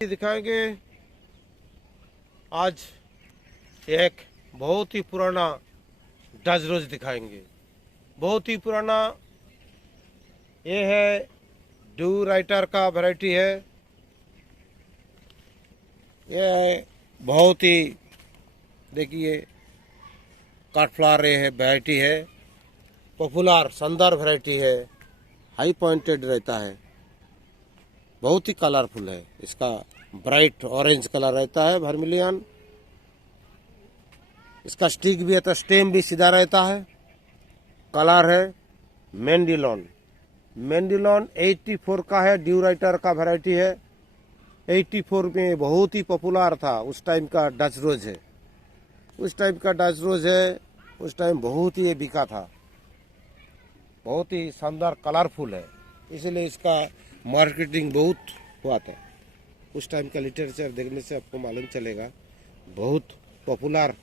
दिखाएंगे आज एक बहुत ही पुराना डच रोज दिखाएंगे। बहुत ही पुराना ये है, डू राइटर का वैरायटी है। ये बहुत ही देखिए काठफ्लावर ये है वैरायटी है, पॉपुलर शानदार वैरायटी है, हाई पॉइंटेड रहता है, बहुत ही कलरफुल है। इसका ब्राइट ऑरेंज कलर रहता है, वर्मिलियन। इसका स्टिक भी है तो स्टेम भी सीधा रहता है। कलर है मेंडिलॉन। मेंडिलॉन 84 का है, ड्यू राइटर का वैरायटी है। 84 में बहुत ही पॉपुलर था, उस टाइम का डच रोज है। उस टाइम का डच रोज है, उस टाइम बहुत ही बिका था, बहुत ही शानदार कलरफुल है, इसलिए इसका मार्केटिंग बहुत हुआ था। उस टाइम का लिटरेचर देखने से आपको मालूम चलेगा, बहुत पॉपुलर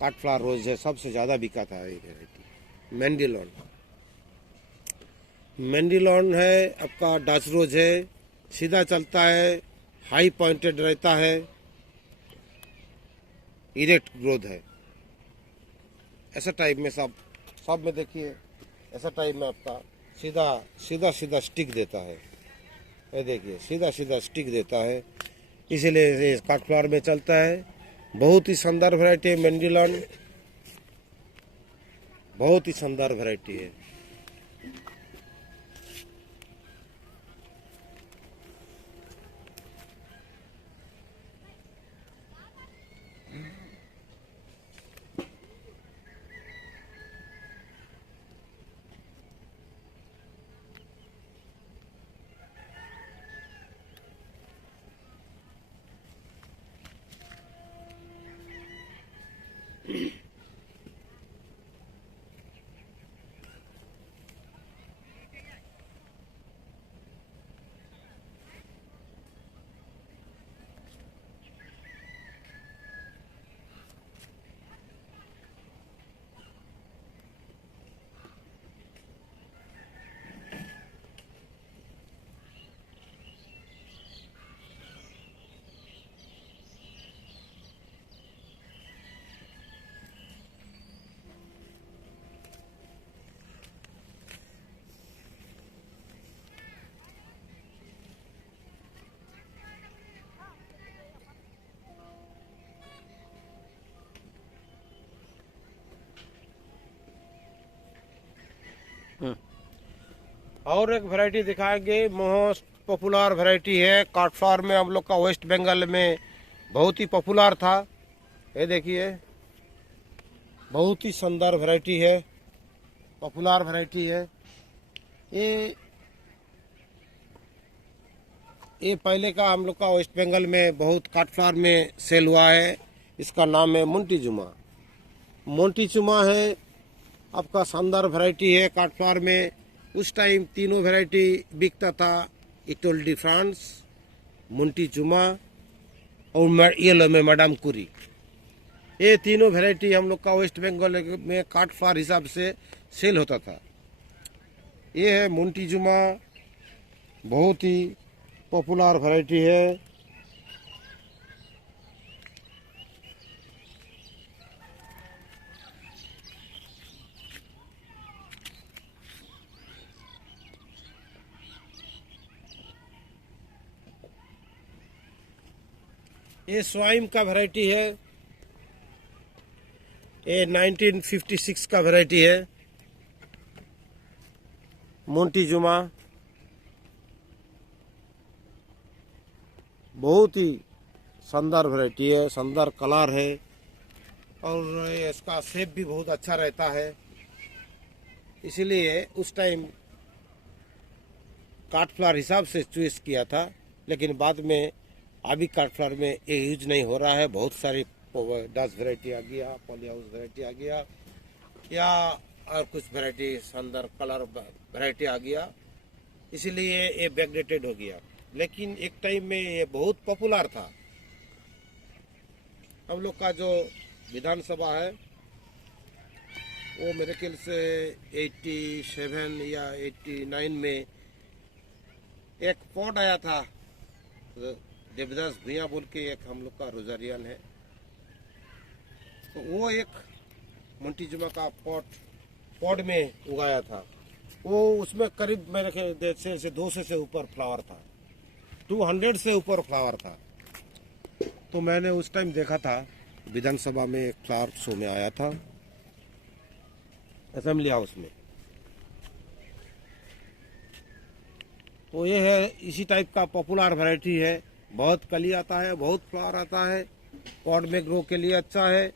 काठफ्लावर रोज है, सबसे ज़्यादा बिका था ये वैरायटी मेंडिलॉन। मेंडिलॉन है आपका डच रोज है, सीधा चलता है, हाई पॉइंटेड रहता है, इरेक्ट ग्रोथ है। ऐसा टाइप में सब में देखिए, ऐसा टाइप में आपका सीधा सीधा सीधा स्टिक देता है। ये देखिए सीधा सीधा स्टिक देता है, इसीलिए ये काठफ्लावर में चलता है। बहुत ही शानदार वैरायटी है मेंडिलॉन, बहुत ही शानदार वैरायटी है। और एक वैरायटी दिखाएंगे, मोस्ट पॉपुलर वैरायटी है काठफ्लावर में, हम लोग का वेस्ट बंगाल में बहुत ही पॉपुलर था। ये देखिए बहुत ही शानदार वैरायटी है, पॉपुलर वैरायटी है। ये पहले का हम लोग का वेस्ट बंगाल में बहुत काठफ्लावर में सेल हुआ है। इसका नाम है मोंटीजुमा। मोंटीजुमा है आपका शानदार वैरायटी है काठफ्लावर में। उस टाइम तीनों वैरायटी बिकता था, इटोल डी फ्रांस, मोंटीजुमा और येलो में मैडम कुरी। ये तीनों वैरायटी हम लोग का वेस्ट बंगाल में काठफ्लावर हिसाब से सेल होता था। ये है मोंटीजुमा, बहुत ही पॉपुलर वैरायटी है। ये स्वाइम का वैरायटी है, ये 1956 का वैरायटी है मोंटीजुमा। बहुत ही शानदार वैरायटी है, शानदार कलर है, और इसका शेप भी बहुत अच्छा रहता है, इसीलिए उस टाइम काठफ्लावर हिसाब से चॉइस किया था। लेकिन बाद में अभी काठफ्लावर में ये यूज नहीं हो रहा है, बहुत सारी डच वैरायटी आ गया, पॉली हाउस वैरायटी आ गया, या और कुछ वैरायटी शानदार कलर वैरायटी आ गया, इसीलिए ये बैकडेटेड हो गया। लेकिन एक टाइम में ये बहुत पॉपुलर था। हम लोग का जो विधानसभा है वो मेरे ख्याल से 87 या 89 में एक पॉट आया था देवदास भुइयां बोल के एक हम लोग का रोजारियन है। तो वो एक मोंटीजुमा का पॉट में उगाया था। वो उसमें करीब मेरे ख्याल से 200 से ऊपर फ्लावर था, 200 से ऊपर फ्लावर था। तो मैंने उस टाइम देखा था, विधानसभा में एक फ्लावर शो में आया था, असेंबली हाउस में। तो ये है इसी टाइप का पॉपुलर वैरायटी है। बहुत कली आता है, बहुत फ्लावर आता है, पॉट में ग्रो के लिए अच्छा है,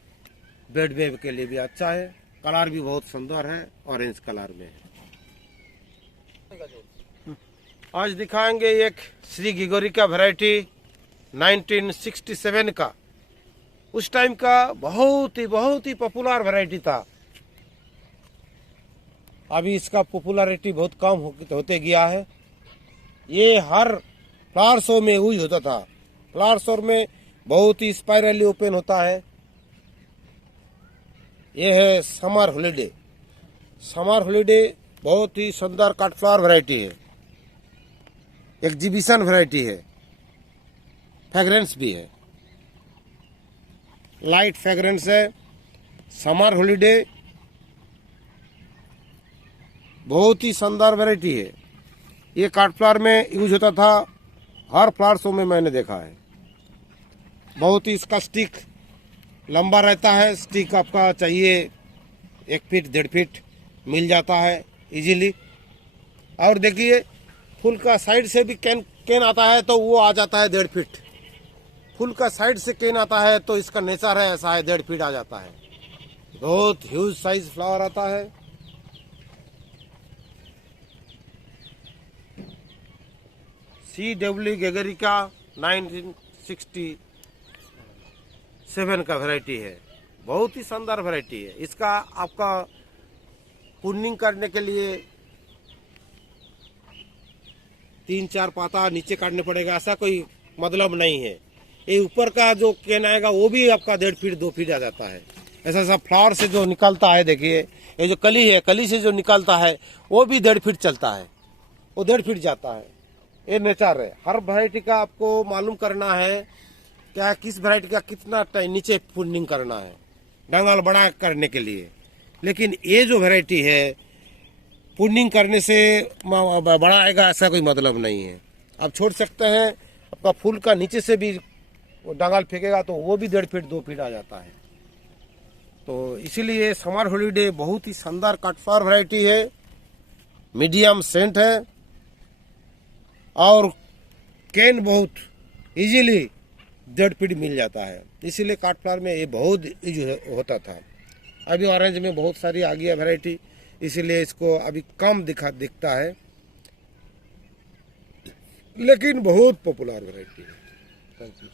बेड में के लिए भी अच्छा है। कलर भी बहुत सुंदर है, ऑरेंज कलर में है। आज दिखाएंगे एक श्री गिगोरी का वैरायटी 1967 का। उस टाइम का बहुत ही पॉपुलर वैरायटी था। अभी इसका पॉपुलैरिटी बहुत कम होते गया है। ये हर फ्लावर शो में यूज होता था। फ्लावर शो में बहुत ही स्पाइरली ओपन होता है। ये है समर हॉलिडे। समर हॉलिडे बहुत ही सुंदर कट फ्लावर वैरायटी है, एग्जीबिशन वैरायटी है, फ्रेग्रेंस भी है, लाइट फ्रेग्रेंस है। समर हॉलिडे बहुत ही शानदार वैरायटी है। ये कट फ्लावर में यूज होता था, हर फ्लावर शो में मैंने देखा है। बहुत ही इसका स्टिक लंबा रहता है। स्टिक आपका चाहिए 1 फीट 1.5 फीट मिल जाता है इजीली। और देखिए फूल का साइड से भी कैन आता है तो वो आ जाता है 1.5 फीट। फूल का साइड से कैन आता है तो इसका नेचर है ऐसा है, 1.5 फीट आ जाता है। बहुत ह्यूज साइज फ्लावर आता है। CW गिगोरी का 1967 का वैरायटी है। बहुत ही शानदार वैरायटी है। इसका आपका प्रूनिंग करने के लिए 3-4 पाता नीचे काटने पड़ेगा, ऐसा कोई मतलब नहीं है। ये ऊपर का जो कैन आएगा वो भी आपका 1.5 फीट 2 फीट आ जाता है। ऐसा ऐसा फ्लावर से जो निकलता है, देखिए ये जो कली है, कली से जो निकलता है वो भी 1.5 फीट चलता है, वो 1.5 फीट जाता है। ये नेचर है। हर वैरायटी का आपको मालूम करना है क्या किस वैरायटी का कितना नीचे प्रूनिंग करना है डंगाल बड़ा करने के लिए। लेकिन ये जो वैरायटी है प्रूनिंग करने से बड़ा आएगा ऐसा कोई मतलब नहीं है। आप छोड़ सकते हैं। आपका फूल का नीचे से भी डंगाल फेंकेगा तो वो भी 1.5 फीट 2 फीट आ जाता है। तो इसीलिए समर हॉलिडे बहुत ही शानदार कटफ्लावर वैरायटी है। मीडियम सेंट है और कैन बहुत इजीली 1.5 फीट मिल जाता है। इसीलिए कटफ्लावर में ये बहुत यूज होता था। अभी ऑरेंज में बहुत सारी आ गई वैरायटी, इसीलिए इसको अभी कम दिखता है, लेकिन बहुत पॉपुलर वैरायटी है। Thank you.